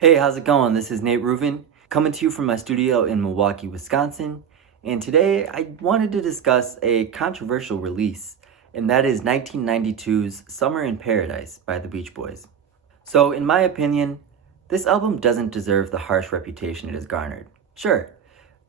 Hey, how's it going? This is Nate Ruvin, coming to you from my studio in Milwaukee, Wisconsin. And today I wanted to discuss a controversial release, and that is 1992's Summer in Paradise by the Beach Boys. So, in my opinion, this album doesn't deserve the harsh reputation it has garnered. Sure,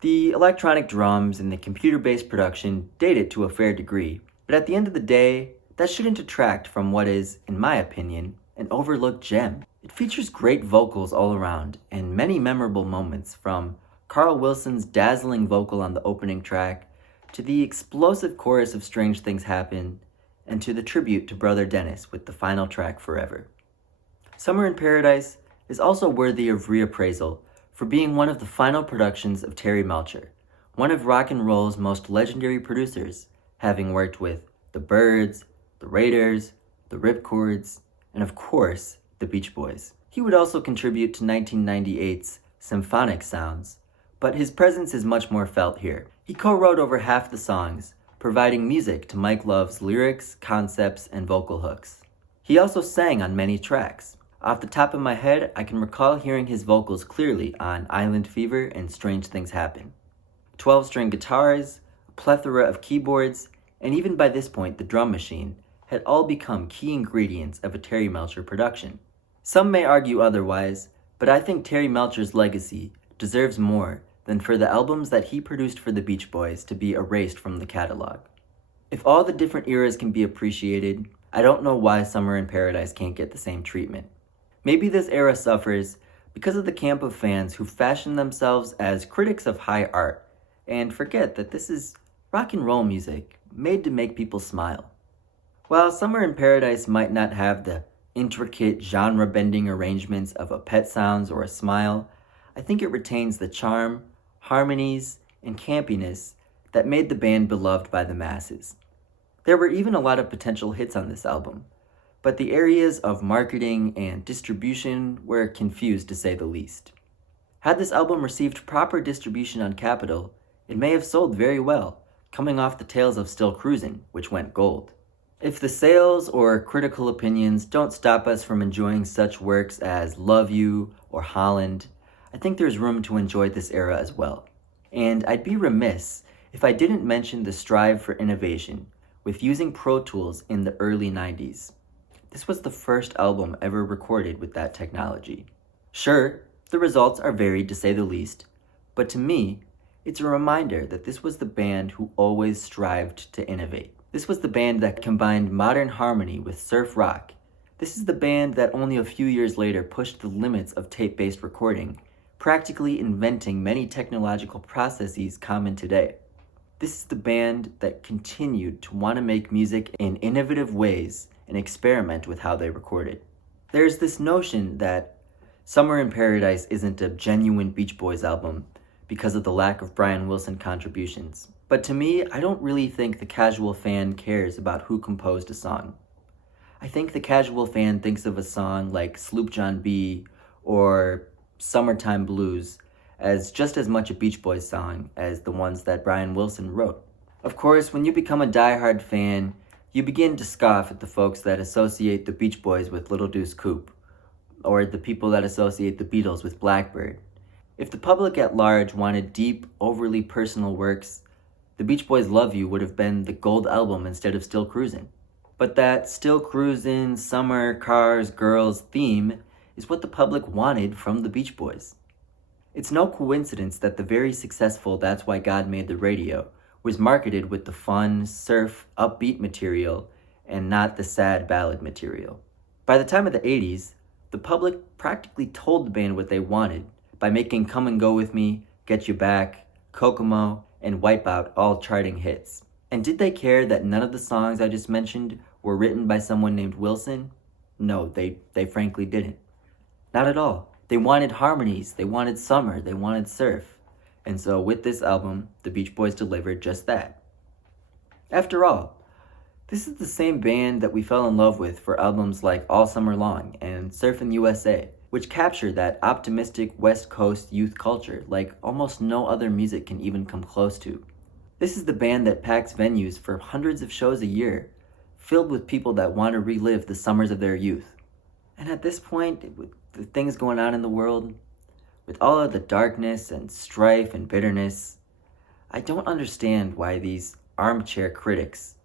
the electronic drums and the computer based production date it to a fair degree, but at the end of the day, that shouldn't detract from what is, in my opinion, an overlooked gem. It features great vocals all around and many memorable moments, from Carl Wilson's dazzling vocal on the opening track to the explosive chorus of Strange Things Happen and to the tribute to Brother Dennis with the final track Forever. Summer in Paradise is also worthy of reappraisal for being one of the final productions of Terry Melcher, one of rock and roll's most legendary producers, having worked with the Byrds, the Raiders, the Ripcords, and of course, the Beach Boys. He would also contribute to 1998's Symphonic Sounds, but his presence is much more felt here. He co-wrote over half the songs, providing music to Mikelove's lyrics, concepts, and vocal hooks. He also sang on many tracks. Off the top of my head, I can recall hearing his vocals clearly on Island Fever and Strange Things Happen. 12-string guitars, a plethora of keyboards, and even by this point the drum machine had all become key ingredients of a Terry Melcher production. Some may argue otherwise, but I think Terry Melcher's legacy deserves more than for the albums that he produced for the Beach Boys to be erased from the catalog. If all the different eras can be appreciated, I don't know why Summer in Paradise can't get the same treatment. Maybe this era suffers because of the camp of fans who fashion themselves as critics of high art and forget that this is rock and roll music made to make people smile. While Summer in Paradise might not have the intricate genre-bending arrangements of a Pet Sounds or a Smile, I think it retains the charm, harmonies, and campiness that made the band beloved by the masses. There were even a lot of potential hits on this album, but the areas of marketing and distribution were confused to say the least. Had this album received proper distribution on Capitol, it may have sold very well, coming off the tails of Still Cruisin', which went gold. If the sales or critical opinions don't stop us from enjoying such works as Love You or Holland, I think there's room to enjoy this era as well. And I'd be remiss if I didn't mention the strive for innovation with using Pro Tools in the early 90s. This was the first album ever recorded with that technology. Sure, the results are varied to say the least, but to me, it's a reminder that this was the band who always strived to innovate. This was the band that combined modern harmony with surf rock. This is the band that only a few years later pushed the limits of tape-based recording, practically inventing many technological processes common today. This is the band that continued to want to make music in innovative ways and experiment with how they recorded. There's this notion that Summer in Paradise isn't a genuine Beach Boys album because of the lack of Brian Wilson contributions. But to me, I don't really think the casual fan cares about who composed a song. I think the casual fan thinks of a song like Sloop John B. or Summertime Blues as just as much a Beach Boys song as the ones that Brian Wilson wrote. Of course, when you become a diehard fan, you begin to scoff at the folks that associate the Beach Boys with Little Deuce Coupe, or the people that associate the Beatles with Blackbird. If the public at large wanted deep, overly personal works, the Beach Boys' Love You would have been the gold album instead of Still Cruisin'. But that Still Cruisin', summer, cars, girls theme is what the public wanted from the Beach Boys. It's no coincidence that the very successful That's Why God Made the Radio was marketed with the fun, surf, upbeat material and not the sad ballad material. By the time of the 80s, the public practically told the band what they wanted by making Come and Go With Me, Get You Back, Kokomo, and Wipeout all charting hits. And did they care that none of the songs I just mentioned were written by someone named Wilson? No, they frankly didn't. Not at all. They wanted harmonies, they wanted summer, they wanted surf. And so with this album, the Beach Boys delivered just that. After all, this is the same band that we fell in love with for albums like All Summer Long and Surfin' USA, which capture that optimistic West Coast youth culture like almost no other music can even come close to. This is the band that packs venues for hundreds of shows a year, filled with people that want to relive the summers of their youth. And at this point, the things going on in the world, with all of the darkness and strife and bitterness, I don't understand why these armchair critics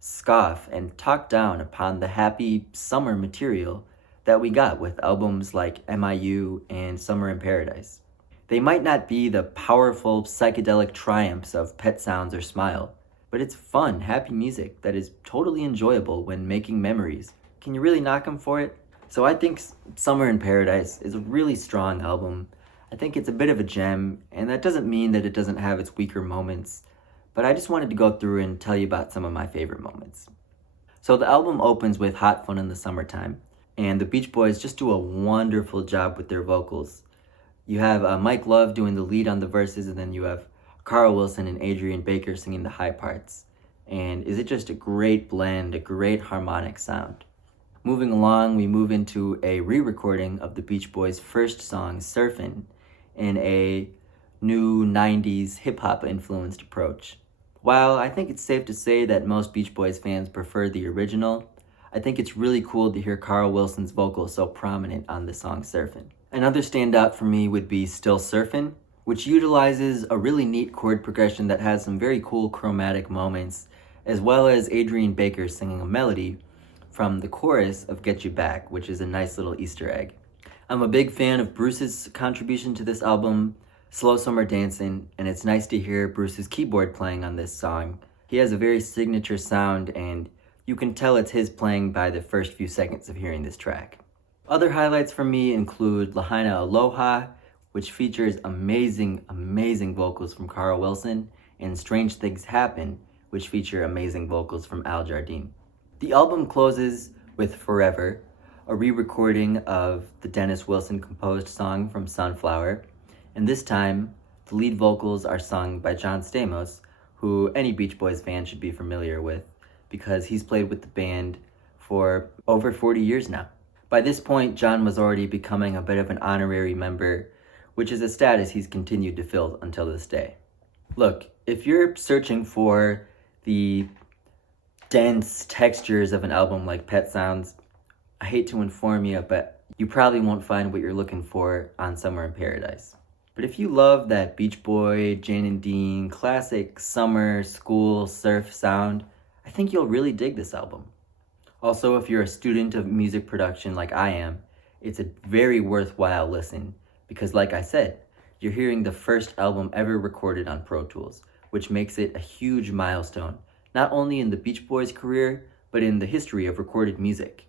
scoff and talk down upon the happy summer material that we got with albums like MIU and Summer in Paradise. They might not be the powerful psychedelic triumphs of Pet Sounds or Smile, but it's fun, happy music that is totally enjoyable when making memories. Can you really knock them for it? So I think Summer in Paradise is a really strong album. I think it's a bit of a gem, and that doesn't mean that it doesn't have its weaker moments, but I just wanted to go through and tell you about some of my favorite moments. So the album opens with Hot Fun in the Summertime, and the Beach Boys just do a wonderful job with their vocals. You have mikelove doing the lead on the verses, and then you have Carl Wilson and Adrian Baker singing the high parts. And is it just a great blend, a great harmonic sound? Moving along, we move into a re-recording of the Beach Boys' first song, Surfin', in a new 90s hip-hop influenced approach. While I think it's safe to say that most Beach Boys fans prefer the original, I think it's really cool to hear Carl Wilson's vocals so prominent on the song Surfin'. Another standout for me would be Still Surfin', which utilizes a really neat chord progression that has some very cool chromatic moments, as well as Adrian Baker singing a melody from the chorus of Get You Back, which is a nice little Easter egg. I'm a big fan of Bruce's contribution to this album, Slow Summer Dancin', and it's nice to hear Bruce's keyboard playing on this song. He has a very signature sound, and you can tell it's his playing by the first few seconds of hearing this track. Other highlights for me include Lahaina Aloha, which features amazing vocals from Carl Wilson, and Strange Things Happen, which feature amazing vocals from Al Jardine. The album closes with Forever, a re-recording of the Dennis Wilson composed song from Sunflower, and this time the lead vocals are sung by John Stamos, who any Beach Boys fan should be familiar with because he's played with the band for over 40 years now. By this point, John was already becoming a bit of an honorary member, which is a status he's continued to fill until this day. Look, if you're searching for the dense textures of an album like Pet Sounds, I hate to inform you, but you probably won't find what you're looking for on Summer in Paradise. But if you love that Beach Boy, Jan and Dean, classic summer, school, surf sound, I think you'll really dig this album. Also, if you're a student of music production like I am, it's a very worthwhile listen because, like I said, you're hearing the first album ever recorded on Pro Tools, which makes it a huge milestone, not only in the Beach Boys' career, but in the history of recorded music.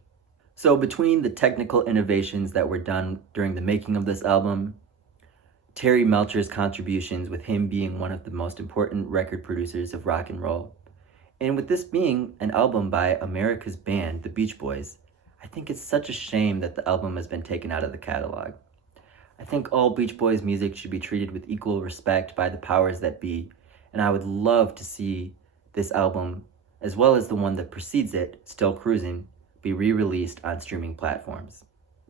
So between the technical innovations that were done during the making of this album, Terry Melcher's contributions with him being one of the most important record producers of rock and roll, and with this being an album by America's band, the Beach Boys, I think it's such a shame that the album has been taken out of the catalog. I think all Beach Boys music should be treated with equal respect by the powers that be, and I would love to see this album, as well as the one that precedes it, Still Cruisin', be re-released on streaming platforms.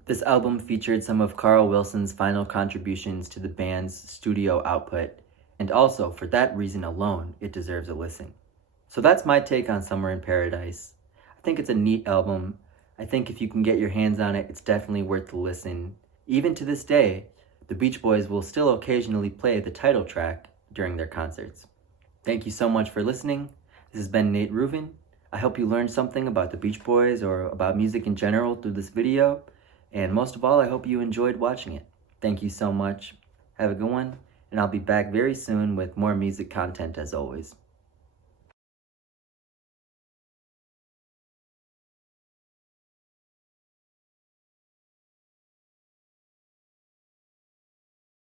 This album featured some of Carl Wilson's final contributions to the band's studio output, and also, for that reason alone, it deserves a listen. So that's my take on Summer in Paradise. I think it's a neat album. I think if you can get your hands on it, it's definitely worth the listen. Even to this day, the Beach Boys will still occasionally play the title track during their concerts. Thank you so much for listening. This has been Nate Ruvin. I hope you learned something about the Beach Boys or about music in general through this video. And most of all, I hope you enjoyed watching it. Thank you so much. Have a good one, and I'll be back very soon with more music content as always.